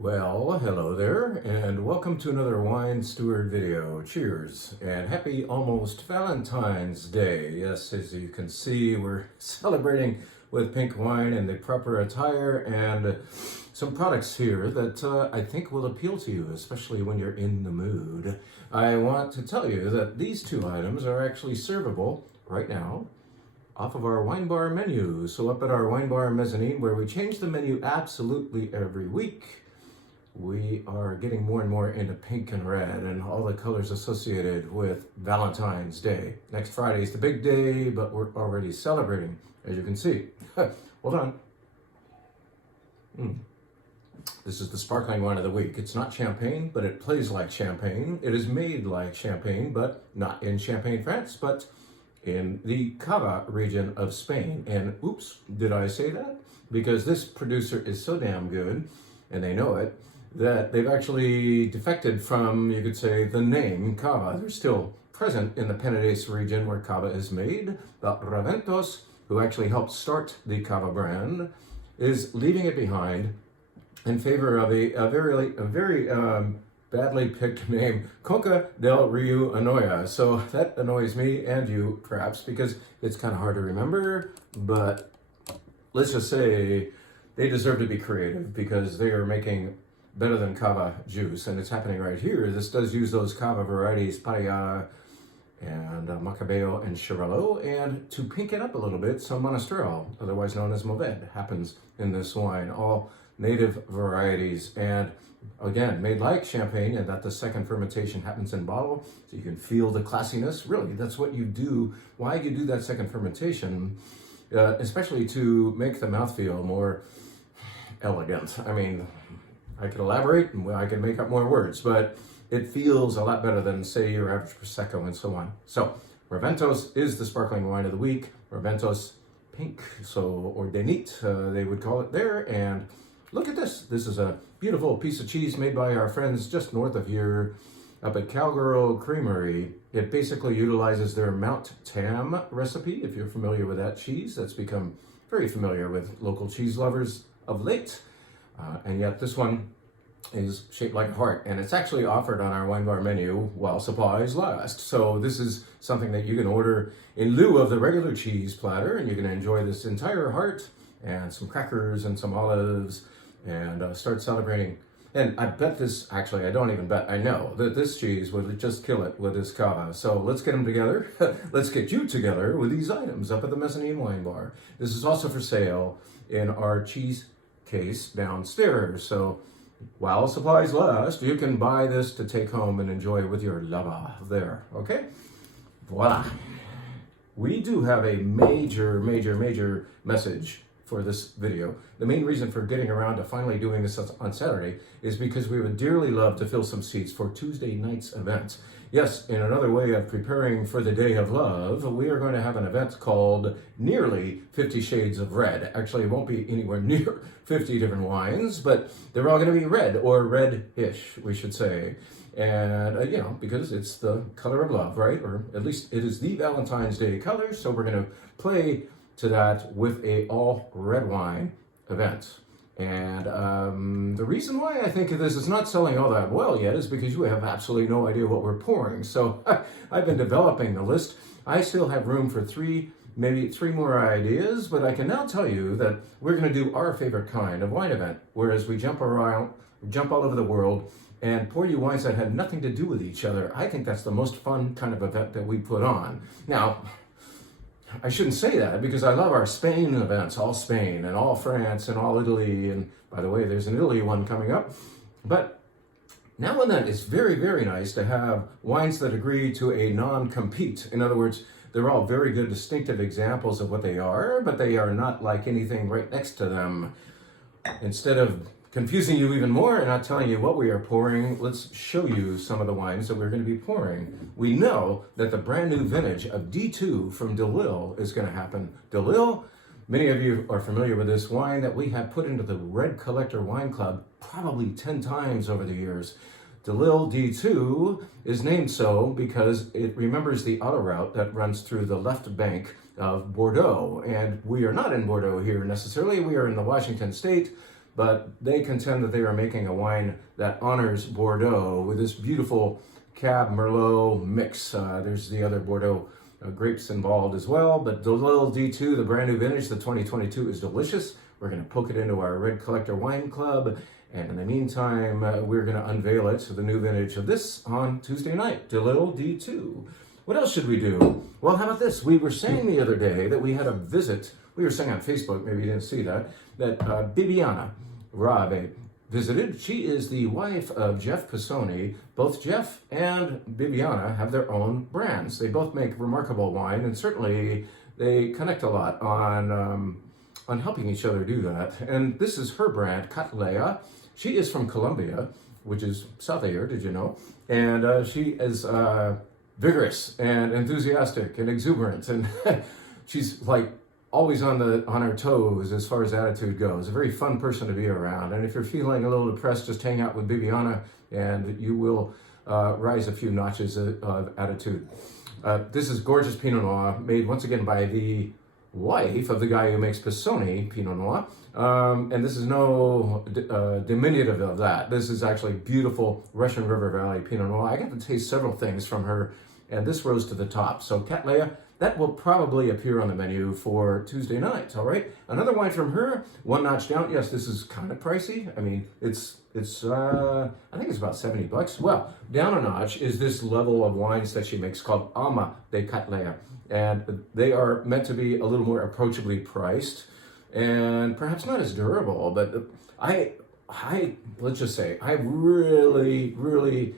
Well, hello there, and welcome to another Wine Steward video. Cheers, and happy almost Valentine's Day. Yes, as you can see, we're celebrating with pink wine and the proper attire and some products here that I think will appeal to you, especially when you're in the mood. I want to tell you that these two items are actually servable right now off of our wine bar menu. So up at our wine bar mezzanine, where we change the menu absolutely every week, we are getting more and more into pink and red and all the colors associated with Valentine's Day. Next Friday is the big day, but we're already celebrating, as you can see. Hold on. This is the sparkling wine of the week. It's not champagne, but it plays like champagne. It is made like champagne, but not in Champagne, France, but in the Cava region of Spain. And oops, did I say that? Because this producer is so damn good, and they know it, that they've actually defected from, you could say, the name Cava. They're still present in the Penedès region where Cava is made, but Raventos, who actually helped start the Cava brand, is leaving it behind in favor of a very badly picked name, Conca del Rio Anoia. So that annoys me and you, perhaps, because it's kind of hard to remember, but let's just say they deserve to be creative because they are making better than Cava juice, and it's happening right here. This does use those Cava varieties, Parilla and Macabeo and Chirello, and to pink it up a little bit, some Monastrell, otherwise known as Mourvèdre, happens in this wine. All native varieties, and again, made like champagne, and that the second fermentation happens in bottle, so you can feel the classiness. Really, that's what you do. Why you do that second fermentation, especially to make the mouthfeel more elegant. I mean, I could elaborate and I can make up more words, but it feels a lot better than, say, your average Prosecco and so on. So, Raventos is the sparkling wine of the week. Raventos Pink, so, or Denit, they would call it there. And look at this. This is a beautiful piece of cheese made by our friends just north of here up at Cowgirl Creamery. It basically utilizes their Mount Tam recipe, if you're familiar with that cheese. That's become very familiar with local cheese lovers of late. And yet this one is shaped like a heart, and it's actually offered on our wine bar menu while supplies last. So this is something that you can order in lieu of the regular cheese platter, and you can enjoy this entire heart and some crackers and some olives and start celebrating. And I bet this, actually, I don't even bet, I know that this cheese would just kill it with this Cava. So let's get them together. Let's get you together with these items up at the Mezzanine Wine Bar. This is also for sale in our cheese case downstairs. So while supplies last, you can buy this to take home and enjoy with your lover there. Okay? Voila. We do have a major message for this video. The main reason for getting around to finally doing this on Saturday is because we would dearly love to fill some seats for Tuesday night's event. Yes, in another way of preparing for the Day of Love, we are going to have an event called Nearly 50 Shades of Red. Actually, it won't be anywhere near 50 different wines, but they're all going to be red, or red-ish, we should say. And, because it's the color of love, right? Or at least it is the Valentine's Day color, so we're going to play to that with a all red wine event. And the reason why I think this is not selling all that well yet is because you have absolutely no idea what we're pouring. So I've been developing the list. I still have room for maybe three more ideas, but I can now tell you that we're going to do our favorite kind of wine event, whereas we jump all over the world and pour you wines that had nothing to do with each other. I think that's the most fun kind of event that we put on. Now, I shouldn't say that because I love our Spain events, all Spain and all France and all Italy. And by the way, there's an Italy one coming up. But now and then it's very, very nice to have wines that agree to a non-compete. In other words, they're all very good, distinctive examples of what they are, but they are not like anything right next to them. Instead of confusing you even more and not telling you what we are pouring, let's show you some of the wines that we're going to be pouring. We know that the brand new vintage of D2 from De Lille is going to happen. De Lille, many of you are familiar with this wine that we have put into the Red Collector Wine Club probably 10 times over the years. De Lille D2 is named so because it remembers the autoroute that runs through the left bank of Bordeaux. And we are not in Bordeaux here necessarily. We are in the Washington State, but they contend that they are making a wine that honors Bordeaux with this beautiful Cab Merlot mix. There's the other Bordeaux grapes involved as well, but the Little D2, the brand new vintage, the 2022, is delicious. We're going to poke it into our Red Collector Wine Club, and in the meantime, we're going to unveil it, the new vintage of this, on Tuesday night, the Little D2. What else should we do? Well, how about this? We were saying the other day that we had a visit. We were saying on Facebook, maybe you didn't see that Bibiana Rave visited. She is the wife of Jeff Pisoni. Both Jeff and Bibiana have their own brands. They both make remarkable wine, and certainly they connect a lot on helping each other do that. And this is her brand, Cattleya. She is from Colombia, which is south of here, did you know? And she is vigorous and enthusiastic and exuberant, and she's like always on her toes as far as attitude goes. A very fun person to be around. And if you're feeling a little depressed, just hang out with Bibiana and you will rise a few notches of attitude. This is gorgeous Pinot Noir, made once again by the wife of the guy who makes Pisoni Pinot Noir. And this is no diminutive of that. This is actually beautiful Russian River Valley Pinot Noir. I got to taste several things from her, and this rose to the top. So Cattleya, that will probably appear on the menu for Tuesday night, all right? Another wine from her, one notch down. Yes, this is kind of pricey. I mean, it's I think it's about $70. Well, down a notch is this level of wines that she makes called Alma de Cattleya. And they are meant to be a little more approachably priced and perhaps not as durable, but I let's just say, I really,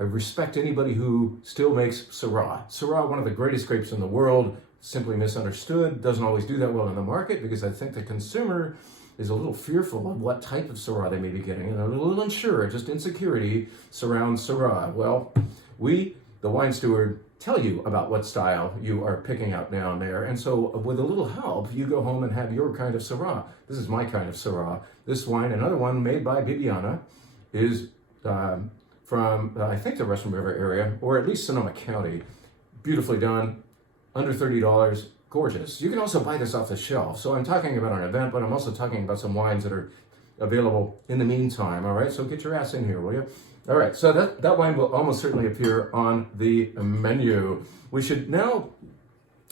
I respect anybody who still makes Syrah. Syrah, one of the greatest grapes in the world, simply misunderstood, doesn't always do that well in the market because I think the consumer is a little fearful of what type of Syrah they may be getting, and they're a little unsure, just insecurity surrounds Syrah. Well, we, the wine steward, tell you about what style you are picking out down there, and so with a little help, you go home and have your kind of Syrah. This is my kind of Syrah. This wine, another one made by Bibiana, is from, I think, the Russian River area, or at least Sonoma County. Beautifully done, under $30, gorgeous. You can also buy this off the shelf. So I'm talking about an event, but I'm also talking about some wines that are available in the meantime, all right? So get your ass in here, will you? All right, so that wine will almost certainly appear on the menu. We should now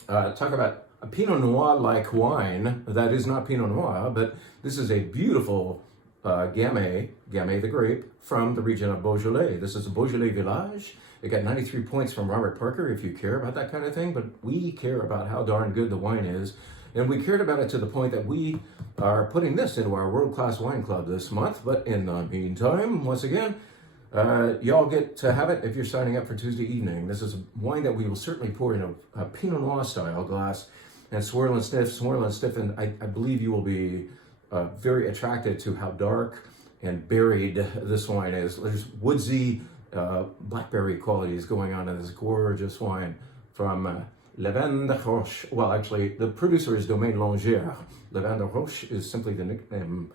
talk about a Pinot Noir-like wine that is not Pinot Noir, but this is a beautiful Gamay the grape, from the region of Beaujolais. This is a Beaujolais Village. It got 93 points from Robert Parker, if you care about that kind of thing, but we care about how darn good the wine is. And we cared about it to the point that we are putting this into our world-class wine club this month. But in the meantime, once again, y'all get to have it if you're signing up for Tuesday evening. This is a wine that we will certainly pour in a Pinot Noir style glass and swirl and sniff, and I believe you will be very attracted to how dark and berried this wine is. There's woodsy blackberry qualities going on in this gorgeous wine from Le Vin de Roche. Well, actually, the producer is Domaine Longier. Le Vin de Roche is simply the nickname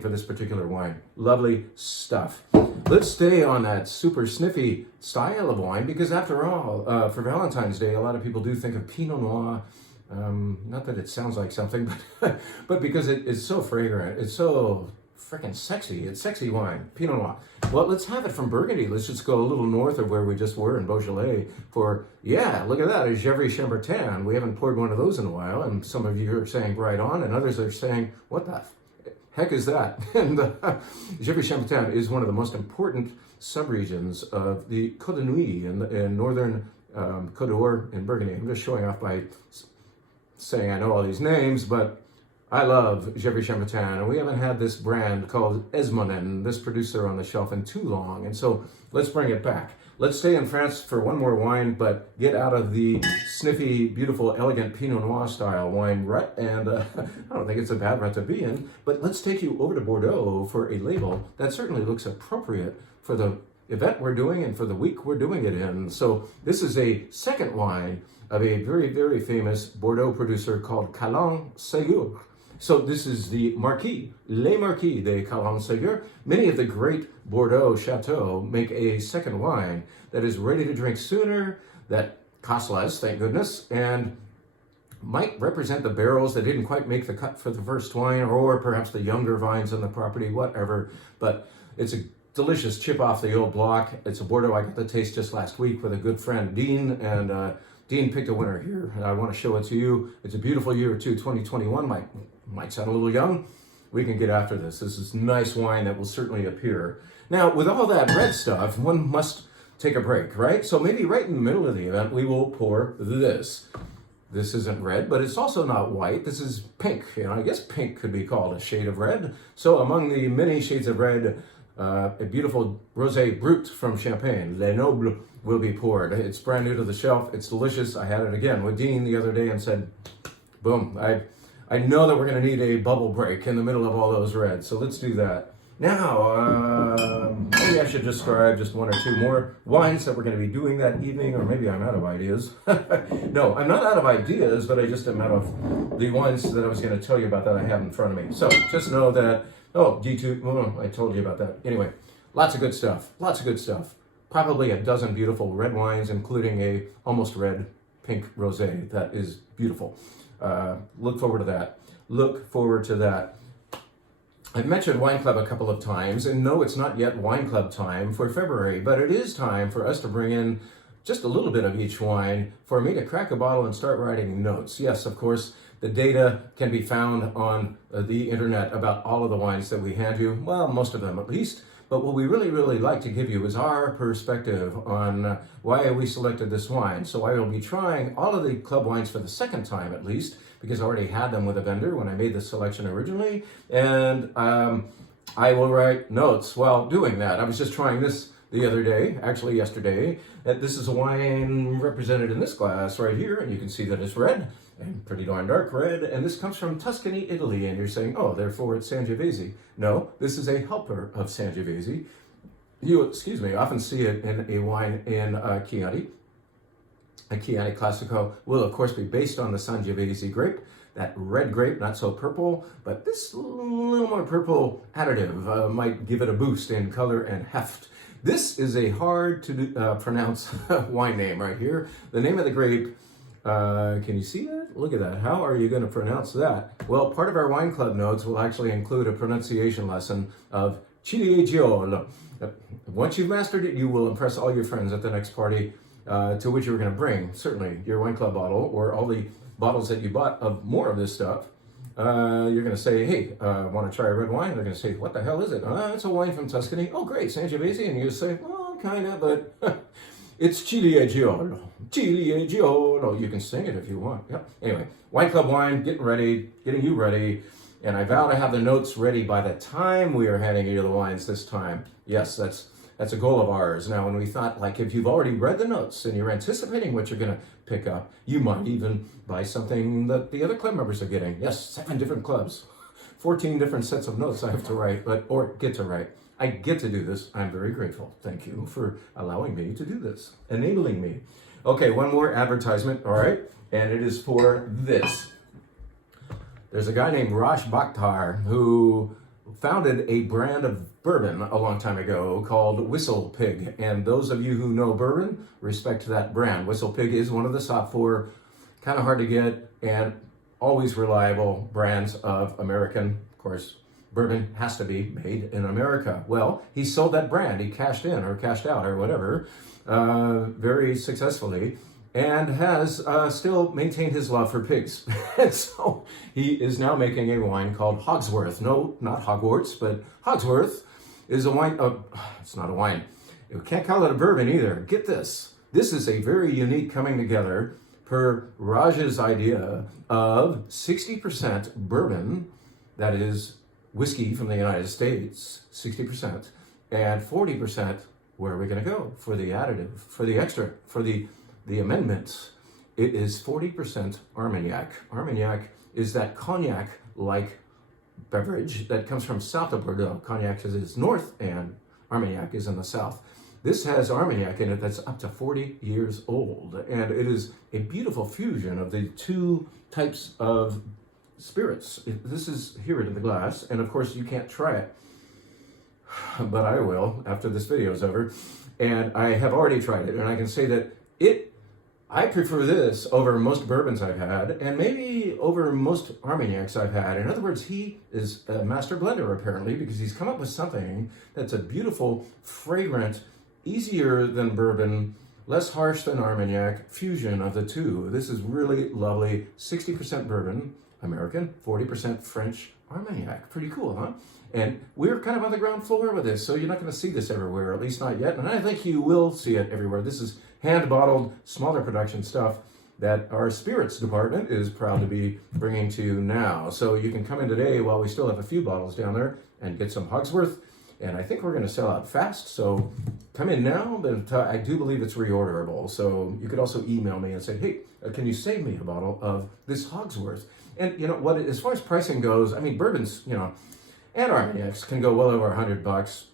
for this particular wine. Lovely stuff. Let's stay on that super sniffy style of wine, because after all, for Valentine's Day, a lot of people do think of Pinot Noir. Not that it sounds like something, but because it's so fragrant, it's so freaking sexy. It's sexy wine, Pinot Noir. Well, let's have it from Burgundy. Let's just go a little north of where we just were in Beaujolais for, yeah, look at that, a Gevrey Chambertin. We haven't poured one of those in a while, and some of you are saying right on, and others are saying, what the heck is that? And Gevrey Chambertin is one of the most important subregions of the Côte de Nuit in northern Côte d'Or in Burgundy. I'm just showing off by saying I know all these names, but I love Gevrey Chambertin, and we haven't had this brand called Esmonen, this producer, on the shelf in too long, and so let's bring it back. Let's stay in France for one more wine, but get out of the sniffy, beautiful, elegant Pinot Noir style wine rut, and I don't think it's a bad rut to be in, but let's take you over to Bordeaux for a label that certainly looks appropriate for the event we're doing and for the week we're doing it in. So this is a second wine of a very, very famous Bordeaux producer called Calon-Ségur. So this is the Marquis, Les Marquis de Calon-Ségur. Many of the great Bordeaux chateaux make a second wine that is ready to drink sooner, that costs less, thank goodness, and might represent the barrels that didn't quite make the cut for the first wine, or perhaps the younger vines on the property, whatever. But it's a delicious chip off the old block. It's a Bordeaux I got to taste just last week with a good friend, Dean, and Dean picked a winner here, and I want to show it to you. It's a beautiful year too, 2021. Might sound a little young. We can get after this. This is nice wine that will certainly appear. Now, with all that red stuff, one must take a break, right? So maybe right in the middle of the event, we will pour this. This isn't red, but it's also not white. This is pink. You know, I guess pink could be called a shade of red. So among the many shades of red, a beautiful Rosé Brut from Champagne, Le Noble, will be poured. It's brand new to the shelf. It's delicious. I had it again with Dean the other day and said, boom, I know that we're going to need a bubble break in the middle of all those reds. So let's do that. Now, maybe I should describe just one or two more wines that we're going to be doing that evening, or maybe I'm out of ideas. No, I'm not out of ideas, but I just am out of the wines that I was going to tell you about that I have in front of me. So just know that, D2, I told you about that. Anyway, lots of good stuff, Probably a dozen beautiful red wines, including a almost red pink rosé that is beautiful. Look forward to that. I've mentioned Wine Club a couple of times, and no, it's not yet Wine Club time for February, but it is time for us to bring in just a little bit of each wine, for me to crack a bottle and start writing notes. Yes, of course, the data can be found on the internet about all of the wines that we hand you, well, most of them at least. But what we really like to give you is our perspective on why we selected this wine. So I will be trying all of the club wines for the second time at least, because I already had them with a vendor when I made the selection originally. And I will write notes while doing that. I was just trying this the other day, actually yesterday. This is a wine represented in this glass right here, and you can see that it's red, and pretty darn dark red, and this comes from Tuscany, Italy, and you're saying, oh, therefore it's Sangiovese. No, this is a helper of Sangiovese. You, often see it in a wine in Chianti. A Chianti Classico will, of course, be based on the Sangiovese grape. That red grape, not so purple, but this little more purple additive might give it a boost in color and heft. This is a hard to pronounce wine name right here. The name of the grape, can you see that? Look at that. How are you going to pronounce that? Well, part of our Wine Club notes will actually include a pronunciation lesson of Ciliegio. Once you've mastered it, you will impress all your friends at the next party to which you're going to bring, certainly, your Wine Club bottle or all the bottles that you bought of more of this stuff. You're going to say, hey, want to try a red wine? They're going to say, what the hell is it? It's a wine from Tuscany. Oh, great, Sangiovese. And you say, well, kind of, but it's Ciliegio. Ciliegio. You can sing it if you want. Yep. Anyway, Wine Club wine, getting you ready. And I vow to have the notes ready by the time we are handing you the wines this time. Yes, that's a goal of ours. Now, when we thought, like, if you've already read the notes and you're anticipating what you're going to pick up, you might even buy something that the other club members are getting. Yes, 7 different clubs, 14 different sets of notes I have to write, or get to write. I get to do this. I'm very grateful. Thank you for allowing me to do this, enabling me. Okay, one more advertisement, all right? And it is for this. There's a guy named Raj Bakhtar who founded a brand of bourbon a long time ago called Whistle Pig. And those of you who know bourbon, respect that brand. Whistle Pig is one of the top 4, kind of hard to get and always reliable brands of American, of course, bourbon has to be made in America. Well, he sold that brand. He cashed in or cashed out or whatever very successfully, and has still maintained his love for pigs. And so he is now making a wine called Hogsworth. No, not Hogwarts, but Hogsworth is a wine. It's not a wine. You can't call it a bourbon either. Get this. This is a very unique coming together per Raj's idea of 60% bourbon, that is whiskey from the United States, 60%, and 40%, where are we going to go for the additive, for the extra, for the amendments? It is 40% Armagnac. Armagnac is that cognac-like beverage that comes from south of Bordeaux. Cognac is north and Armagnac is in the south. This has Armagnac in it that's up to 40 years old, and it is a beautiful fusion of the two types of spirits. This is here in the glass, and of course you can't try it, but I will after this video is over. And I have already tried it, and I can say that it I prefer this over most bourbons I've had, and maybe over most Armagnacs I've had. In other words, he is a master blender apparently, because he's come up with something that's a beautiful, fragrant, easier than bourbon, less harsh than Armagnac fusion of the two. This is really lovely. 60% bourbon, American, 40% French Armagnac. Pretty cool, huh? And we're kind of on the ground floor with this, so you're not going to see this everywhere, at least not yet. And I think you will see it everywhere. This is hand-bottled, smaller production stuff that our spirits department is proud to be bringing to you now. So you can come in today while we still have a few bottles down there and get some Hogsworth. And I think we're going to sell out fast, so come in now, but I do believe it's reorderable. So you could also email me and say, hey, can you save me a bottle of this Hogsworth? And you know what, as far as pricing goes, I mean, bourbons, you know, and Armagnacs can go well over $100,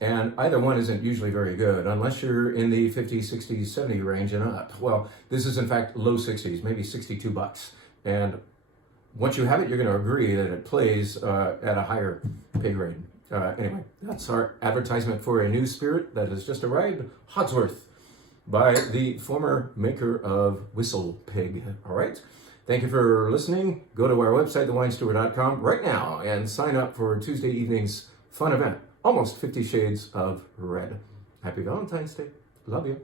and either one isn't usually very good unless you're in the 50, 60, 70 range and up. Well, this is in fact low 60s, maybe $62. And once you have it, you're going to agree that it plays at a higher pay grade. Anyway, that's our advertisement for a new spirit that has just arrived, Hogsworth, by the former maker of Whistle Pig. All right. Thank you for listening. Go to our website, thewinesteward.com, right now and sign up for Tuesday evening's fun event, Almost 50 Shades of Red. Happy Valentine's Day. Love you.